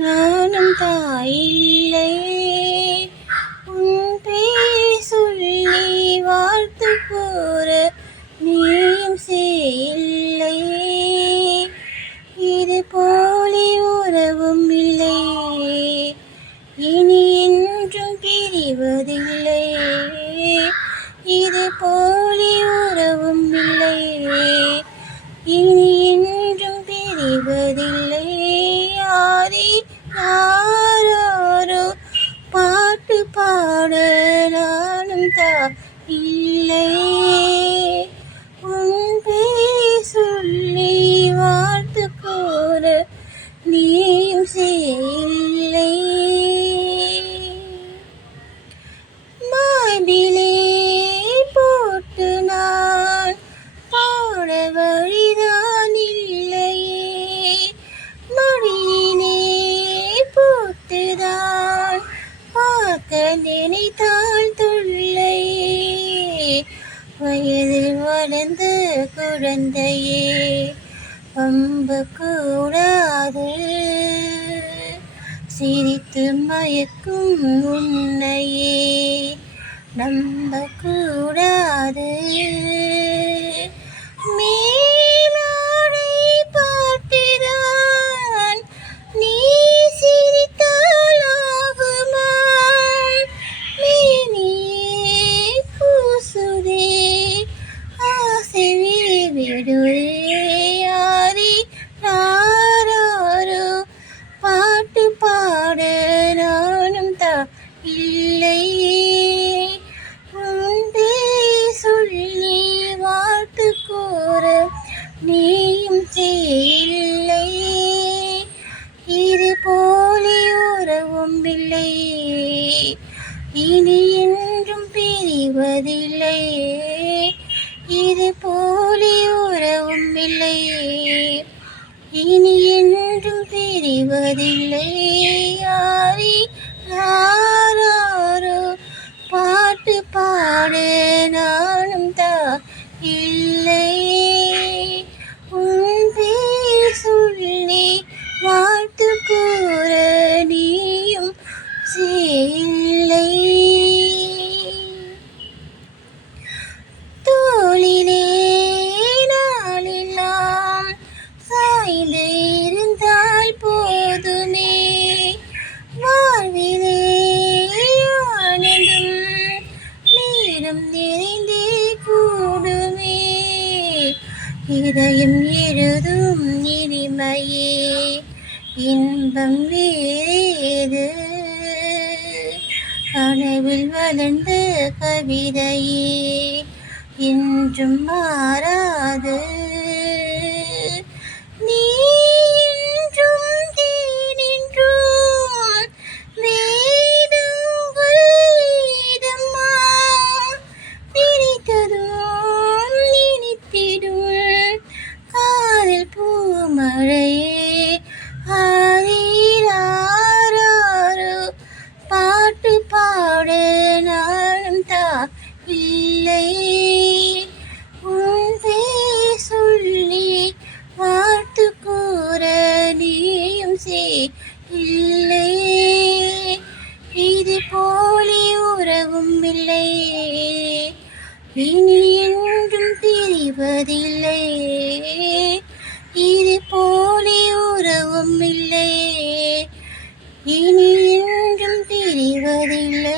நானும் தாயில்லை. உன் பேர் சொல்லி வாழ்த்து கூற நீயும் செய்யில்லை. இது போலி உறவும் இல்லை, இனி என்றும் பிரிவதில்லை. இது போலி உறவும் இல்லை, இனி என்றும் பிரிவதில்லை. யாரோ பாட்டு பாட நானும் இல்லை. உன் பேர் சொல்லி வாழ்த்து கூற நீயும் செய்யில்லை. மார்பிலே போட்டு நான் பாட வழிதான் இல்லையே, மடியிலே போட்டுதான் பார்க்க நினைத்தாள் தொல்லையே. வயதில் வளர்ந்த குழந்தையே வம்ப கூடாது, சிரித்து மயக்கும் உன்னையே நம்ப கூடாது. மேலாடை பார்த்துதான் நீ சிரித்தால் ஆகுமா? மேனியே பூசுதே ஆசை விடுதே. யாரோ பாட்டு பாட நானும் இல்லை. உன் பேர் சொல்லி வாழ்த்து கூற நீயும் செய்யில்லை. இது போலி உறவும் இல்லை, இனி என்றும் பிரிவதில்லை. இது போலி உறவும் இல்லை, இனி என்றும் பிரிவதில்லை. யாரோ பாட்டு பாட நானும் இல்லை. உன் பேர் சொல்லி வாழ்த்து கூற நீயும் செய்யில்லை. தோளிலே நாளெல்லாம் சாய்ந்து இருந்தால் போதுமே, வாழ்விலே ஆனந்தம் நேரம் நிறைந்தே கூடுமே. இதயம் எழுதும் இனிமையே இன்பம் வேறு, கனவில் வளர்ந்த கவிதையே என்றும் மாறாது. நீ என்றும் தேனின்றும் வேதங்கள் இதம்மா, நினைத்ததும் நினைத்திடும் காதல் பூமழையே. ஆரீராரோ பாட்டு பாட நானும் இல்லை. உன் பேர் சொல்லி வாழ்த்து கூற நீயும் இல்லை. இது போலி உறவும் இல்லை, இனி என்றும் பிரிவதில்லை. இது போலி உறவும் இல்லை, இனி என்றும் பிரிவதில்லை.